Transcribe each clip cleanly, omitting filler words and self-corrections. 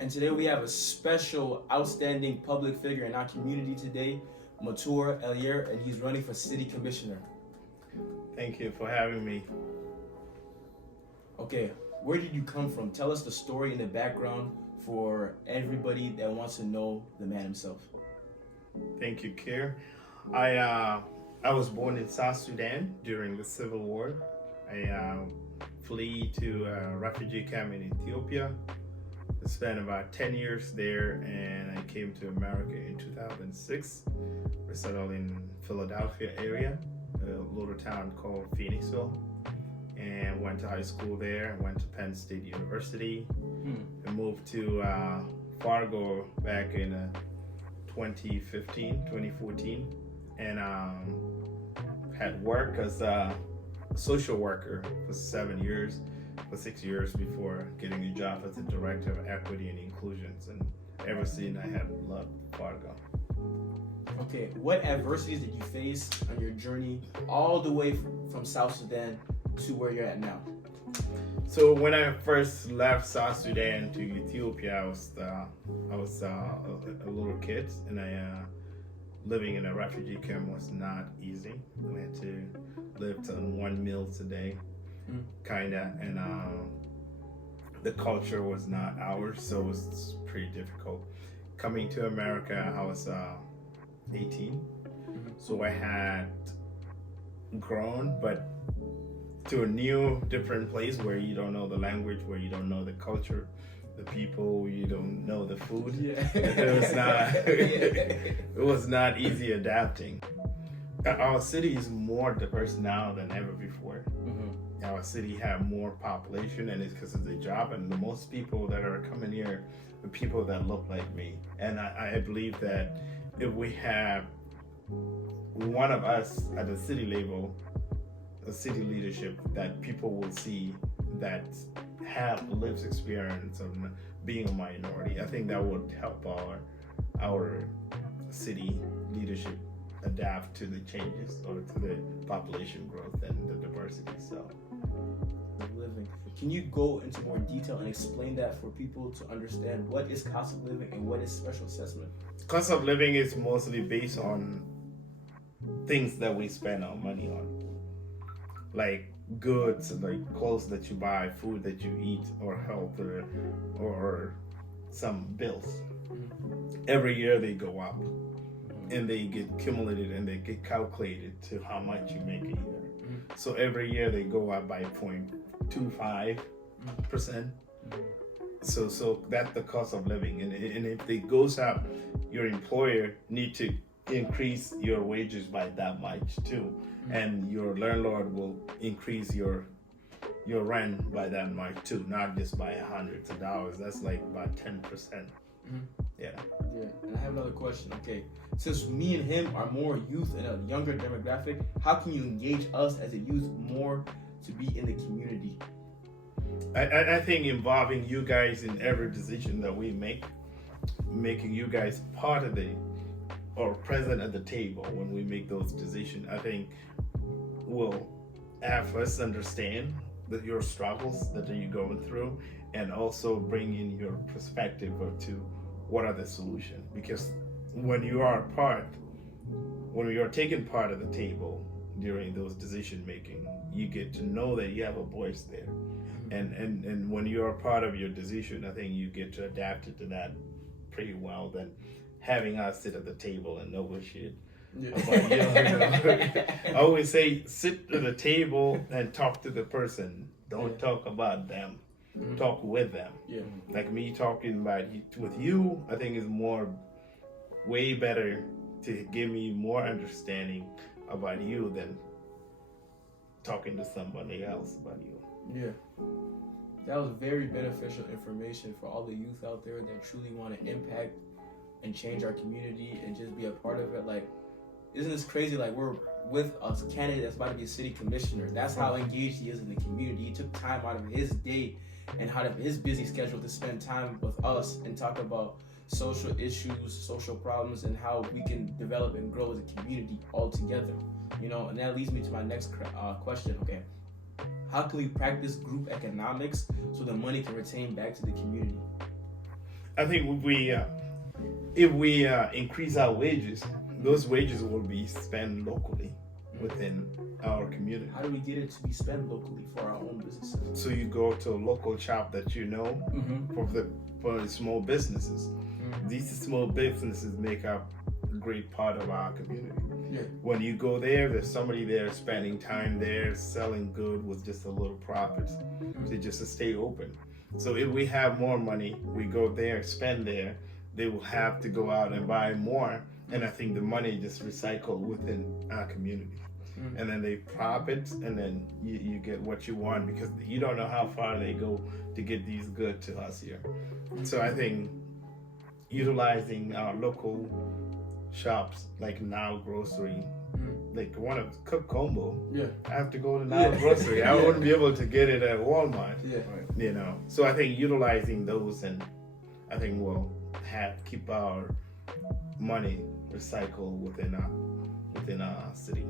And today we have a special, outstanding public figure in our community today, Matuor Alier, and he's running for city commissioner. Thank you for having me. Okay, where did you come from? Tell us the story and the background for everybody that wants to know the man himself. Thank you, Kier. I was born in South Sudan during the Civil War. I flee to a refugee camp in Ethiopia. I spent about 10 years there, and I came to America in 2006. We settled in Philadelphia area, a little town called Phoenixville, and went to high school there. Went to Penn State University. I moved to Fargo back in 2014, and had work as a social worker for 6 years before getting a job as a director of equity and inclusions. And ever since, I have loved Fargo. Okay, what adversities did you face on your journey all the way from South Sudan to where you're at now? So when I first left South Sudan to Ethiopia, I was a little kid, and living in a refugee camp was not easy. I had to live on 1 meal a day, kinda, and the culture was not ours, so it was pretty difficult. Coming to America, I was 18, so I had grown, but to a new, different place where you don't know the language, where you don't know the culture, the people, you don't know the food. Yeah. It was not easy adapting. Our city is more diverse now than ever before. Our city have more population, and it's because of the job, and the most people that are coming here are people that look like me. And I believe that if we have one of us at the city level, a city leadership, that people will see that have lived experience of being a minority, I think that would help our city leadership adapt to the changes or to the population growth and the diversity. So, living. Can you go into more detail and explain that for people to understand what is cost of living and what is special assessment? Cost of living is mostly based on things that we spend our money on, like goods, like clothes that you buy, food that you eat, or health, or some bills. Every year they go up, and they get accumulated, and they get calculated to how much you make a year. So every year they go up by 0.25%. So that's the cost of living, and if it goes up, your employer need to increase your wages by that much too, and your landlord will increase your rent by that much too, not just by hundreds of dollars. That's like about 10%. Yeah. And I have another question. Okay, since me and him are more youth and a younger demographic, how can you engage us as a youth more to be in the community? I think involving you guys in every decision that we make, making you guys part of or present at the table when we make those decisions, I think will have us understand that your struggles that you're going through, and also bring in your perspective to what are the solutions. Because when you are taking part at the table during those decision making, you get to know that you have a voice there, and when you are part of your decision, I think you get to adapt it to that pretty well than having us sit at the table and negotiate. About, I always say, sit at the table and talk to the person. Don't talk about them. Talk with them. Like me talking about with you, I think is way better to give me more understanding about you than talking to somebody else about you. That was very beneficial information for all the youth out there that truly want to impact and change our community and just be a part of it. Like, isn't this crazy? Like, we're with a candidate that's about to be a city commissioner. That's how engaged he is in the community. He took time out of his day and out of his busy schedule to spend time with us and talk about social issues, social problems, and how we can develop and grow as a community all together. And that leads me to my next question. Okay, how can we practice group economics so the money can return back to the community? I think if we increase our wages, those wages will be spent locally within our community. How do we get it to be spent locally for our own businesses? So you go to a local shop that you know for small businesses. These small businesses make up a great part of our community. Yeah. When you go there, there's somebody there spending time there, selling good with just a little profits to just to stay open. So if we have more money, we go there, spend there, they will have to go out and buy more. And I think the money just recycled within our community. And then they profit, and then you get what you want, because you don't know how far they go to get these goods to us here. So I think utilizing our local shops like Now Grocery, like want to cook combo, I have to go to Now Grocery. I wouldn't be able to get it at Walmart. You know, so I think utilizing those, and I think we'll keep our money recycled within our city.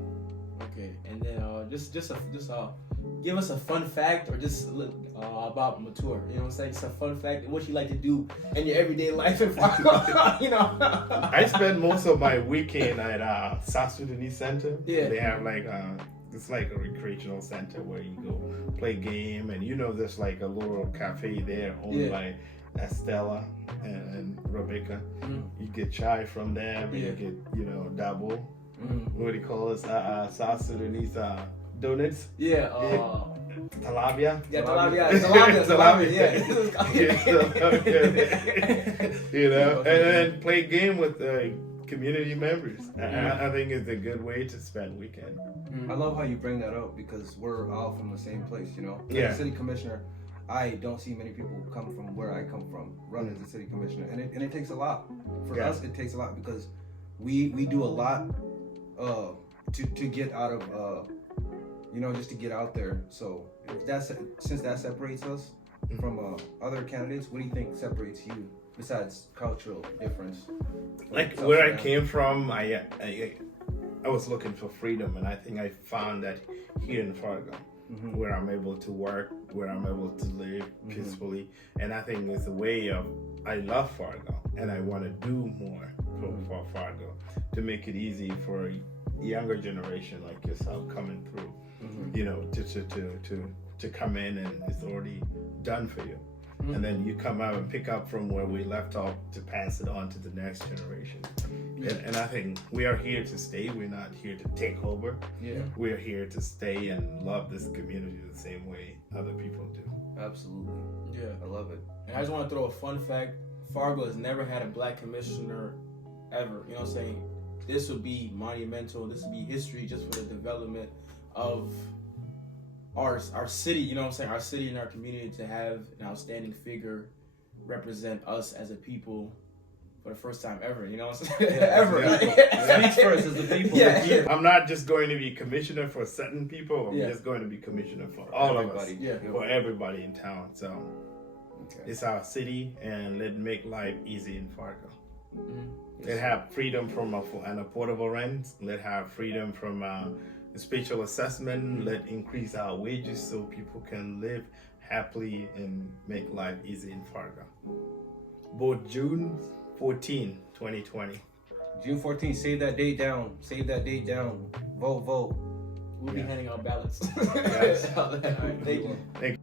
Okay, and then just give us a fun fact, or just about Matuor. You know what I'm saying? Just a fun fact, what you like to do in your everyday life in Fargo. You know. I spend most of my weekend at South Sudanese Center. Yeah. They have like it's like a recreational center where you go play game, and there's like a little cafe there owned by Estella and Rebecca. You get chai from them, and you get double. What do you call it? South Sudanese donuts. Talabia. Talabia. And then play game with community members. I think it's a good way to spend weekend. I love how you bring that up, because we're all from the same place, As a city commissioner, I don't see many people come from where I come from run as a city commissioner, and it takes a lot. For us, it takes a lot, because we do a lot to get out of just to get out there. So since that separates us from other candidates, what do you think separates you besides cultural difference? Like where I came from, I was looking for freedom, and I think I found that here in Fargo, where I'm able to work, where I'm able to live peacefully. And I think it's a way of, I love Fargo, and I want to do more for Fargo to make it easy for a younger generation like yourself coming through, to come in, and it's already done for you. And then you come out and pick up from where we left off to pass it on to the next generation. And I think we are here to stay. We're not here to take over. We're here to stay and love this community the same way other people do. Absolutely. I love it. And I just want to throw a fun fact. Fargo has never had a black commissioner ever. You know what I'm saying? This would be monumental. This would be history just for the development of our city. You know what I'm saying? Our city and our community, to have an outstanding figure represent us as a people for the first time ever. You know what I'm saying? Ever. Speaks for us as the people. I'm not just going to be commissioner for certain people. I'm just going to be commissioner for all everybody. of us. For everybody in town. So it's our city, and let's make life easy in Fargo. Let have freedom from an affordable rent. Let have freedom from spatial assessment. Let increase our wages so people can live happily and make life easy in Fargo. Both June 14, 2020. June 14, save that date down. Vote. We'll be handing out ballots. Yes. Thank you. Thank you.